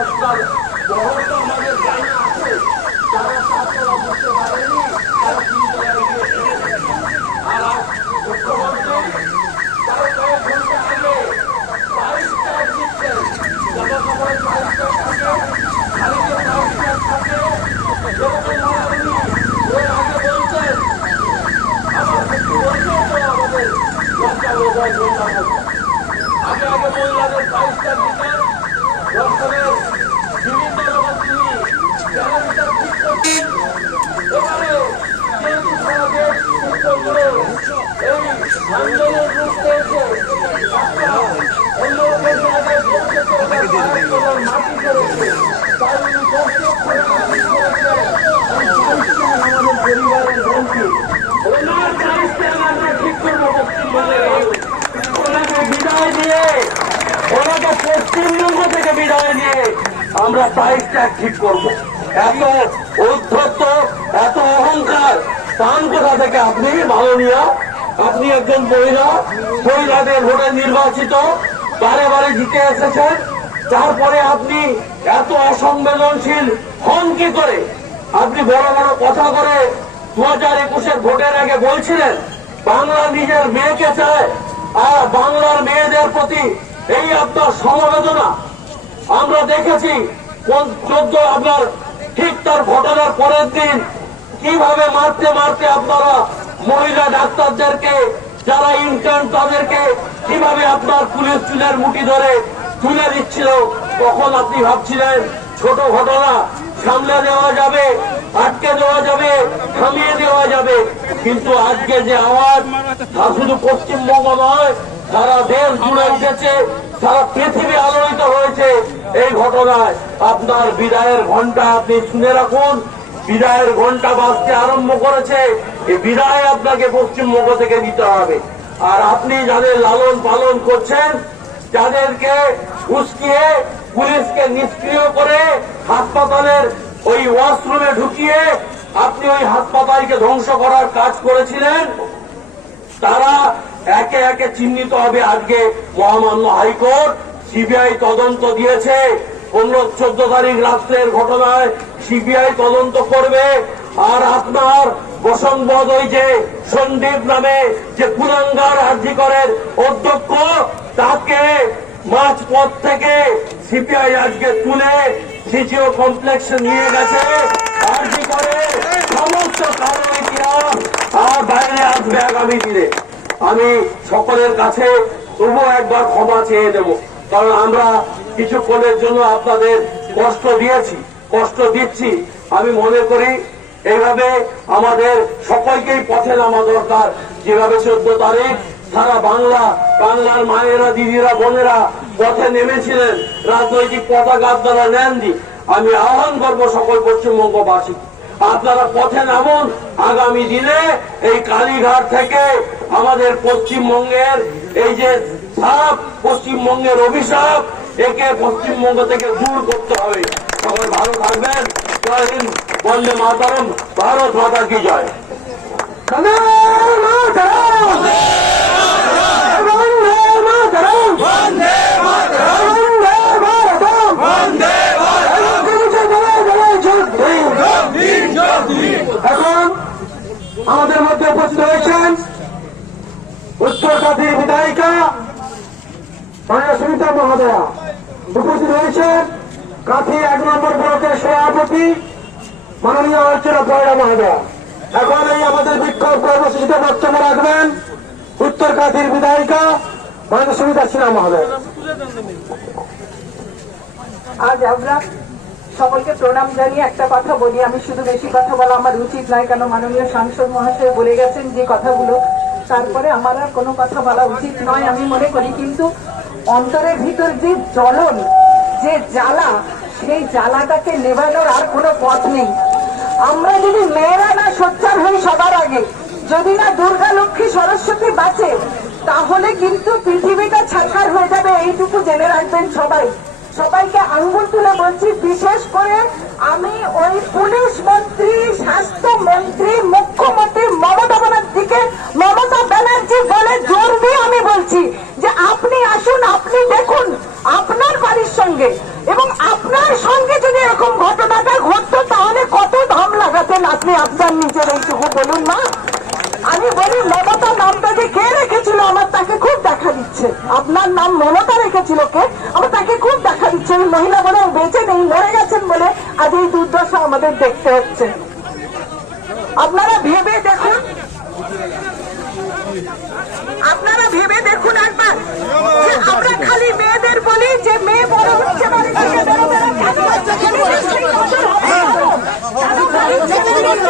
দশটার বহরটা আমাদের জানা আছে, যারা ছাত্ররা বুঝতে পারেনি তারা তিনতলায় গিয়ে থেকেছে। আর মুখ্যমন্ত্রী তারা কয়েক ঘন্টা আগে 22 টাকা দিচ্ছেন, জনসভায় 22 টাকা থাকে, খালিতে 22 টাকা থাকে, এরকম উনি এর আগে বলছেন। আমার কিন্তু বলছেন তো আমাদের লজ্জা বোঝায় লজ্জা বোঝায়। আগে আগে মহিলাদের 22 টাকা দিতেন, দর্শনের বিভিন্ন রকম তিনি চ্যানেলটা ঠিক করছেন। এবারে যেহেতু সারা দেশ উত্তরগুলো এই আন্দোলন রূপ পেয়েছে, একটা অন্য জায়গায় পৌঁছে মাটি করেছে, তাই উনি আমাদের পরিবারের বন্ধু ওনার চাইছেন আমরা ঠিক করবো পশ্চিমবঙ্গের ওনাকে বিদায় দিয়ে, ওনাকে পশ্চিমবঙ্গ থেকে বিদায় নিয়ে আমরা 22 ট্যাগ ঠিক করব। এত উদ্ধত্ত, এত অহংকার পান কোথা থেকে আপনি? মাননীয়া, আপনি একজন মহিলা, মহিলাদের ভোটে নির্বাচিত, বারে বারে জিতে এসেছেন, তারপরে আপনি এত অসংবেদনশীল হন কি করে? আপনি বড় বড় কথা করে 2021-এর ভোটের আগে বলছিলেন বাংলা নিজের মেয়েকে চায়, আর বাংলার মেয়েদের প্রতি এই আপনার সমবেদনা আমরা দেখেছি। 14 আপনার ঠিক তার ঘটনার পরের দিন কিভাবে মারতে মারতে আপনারা মহিলা ডাক্তারদেরকে, যারা ইন্টার্ন তাদেরকে কিভাবে আপনার পুলিশ চুলের মুঠি ধরে তুলে দিচ্ছিল। তখন আপনি ভাবছিলেন ছোট ঘটনা, সামলে দেওয়া যাবে, আটকে দেওয়া যাবে, থামিয়ে দেওয়া যাবে। কিন্তু আজকে যে আওয়াজ, তা শুধু পশ্চিমবঙ্গ নয়, সারা দেশ জুড়ে উঠেছে, সারা পৃথিবী আলোড়িত হয়েছে এই ঘটনায়। আপনার বিদায়ের ঘন্টা আপনি শুনে রাখুন, বিদায়ের ঘন্টা বাজতে আরম্ভ করেছে। এই বিদায় আপনাকে পশ্চিমবঙ্গ থেকে নিতে হবে। আর আপনি যাদের লালন পালন করছেন, যাদেরকে উস্কিয়ে পুলিশকে নিষ্ক্রিয় করে হাসপাতালের ওই ওয়াশরুমে ঢুকিয়ে আপনি ওই হাসপাতালকে ধ্বংস করার কাজ করেছিলেন, তারা একে একে চিহ্নিত হবে। আজকে মহামান্য হাইকোর্ট সিবিআই তদন্ত দিয়েছে। 15-14 তারিখ রাত্রের ঘটনায় সিবিআই তদন্ত করবে। আর আপনার বসংবদ ওই যে সন্দীপ নামে যে কুলাঙ্গার আরজিকরের অধ্যক্ষ, তাকে মাঝপথ থেকে সিবিআই আজকে তুলে সিজিও কমপ্লেক্সে নিয়ে গেছে। আরজিকরের সমস্ত কারণ ইতিহাস আর বাইরে আসবে আগামী দিনে। আমি সকলের কাছে তবুও একবার ক্ষমা চেয়ে দেব, কারণ আমরা কিছুক্ষণের জন্য আপনাদের কষ্ট দিয়েছি, কষ্ট দিচ্ছি। আমি মনে করি এইভাবে আমাদের সকলকেই পথে নামা দরকার। যেভাবে 14 তারিখ সারা বাংলার মায়েরা, দিদিরা, বোনেরা পথে নেমেছিলেন, রাজনৈতিক পতাকা আপনারা নেননি। আমি আহ্বান করবো সকল পশ্চিমবঙ্গবাসী, আপনারা পথে নামুন। আগামী দিনে এই কালীঘাট থেকে আমাদের পশ্চিমবঙ্গের এই যে সাপ, পশ্চিমবঙ্গের অভিশাপ, একে পশ্চিমবঙ্গ থেকে দূর করতে হবে। সকল ভালো থাকবেন। জয় হিন্দ, বন্দে মাতরম, ভারত মাতা কি জয়। এখন আমাদের মধ্যে উপস্থিত হয়েছেন উত্তরকান্দির বিধায়িকা মাননীয়া সুমিত্রা মহোদয়া, উপস্থিত হয়েছেন কাঁথি 1 নম্বর ব্লকের সভাপতি মাননীয় অর্চনা পয়রা মহোদয়া। এখন এই আমাদের বিক্ষোভ কর্মসূচিতে বক্তব্য রাখবেন উত্তরকান্দির বিধায়িকা মাননীয়া সুমিত্রা সিনহা মহোদয়া। আজ আমরা সকলকে প্রণাম জানিয়ে একটা কথা বলি। আমি শুধু বেশি কথা বলা আমার উচিত নয়, কেন মাননীয় সাংসদ মহাশয় বলে গেছেন যে কথাগুলো, তারপরে আমার আর কোনো কথা বলা উচিত নয় আমি মনে করি। কিন্তু অন্তরের ভিতর যে জ্বলন, যে জ্বালা, সেই জ্বালাটাকে নেভানোর আর কোনো পথ নেই। আমরা যদি মেয়েরা না সোচ্চার হই সবার আগে, যদি না দুর্গা লক্ষ্মী সরস্বতী বাঁচে, তাহলে কিন্তু পৃথিবীটা ছারখার হয়ে যাবে। এইটুকু জেনে রাখবেন সবাই। সবাইকে আঙ্গুল তুলে বলছি, বিশেষ করে আমি ওই পুলিশ মন্ত্রী, স্বাস্থ্য মন্ত্রী, মুখ্যমন্ত্রী মমতা ব্যানার্জি বলে জোর দিয়ে আমি বলছি যে আপনি আসুন, আপনি দেখুন আপনার বাড়ির সঙ্গে এবং আপনার এরকম ঘটনাটা ঘটতো তাহলে কত দাম লাগাতেন আপনি আপনার নিজের এইটুকু বলুন না। আমি বলি মমতা নামটা যে কে রেখেছিল আমার তাকে খুব দেখা দিচ্ছে। আপনার নাম মমতা রেখেছিল কে, আমার তাকে খুব দেখা দিচ্ছে। ওই মহিলা বলে বেঁচে নেই, মরে গেছেন বলে আজ এই দুর্দশা আমাদের দেখতে হচ্ছে। আপনারা ভেবে দেখুন, আপনারা ভেবে দেখুন একবার যে আমরা খালি মেয়েদের বলি যে মেয়ে বড় হচ্ছে বাড়ি থেকে বেরোবে না, কেন সেই নজর হবে না? কেন বাড়ির ছেলেমেয়েরা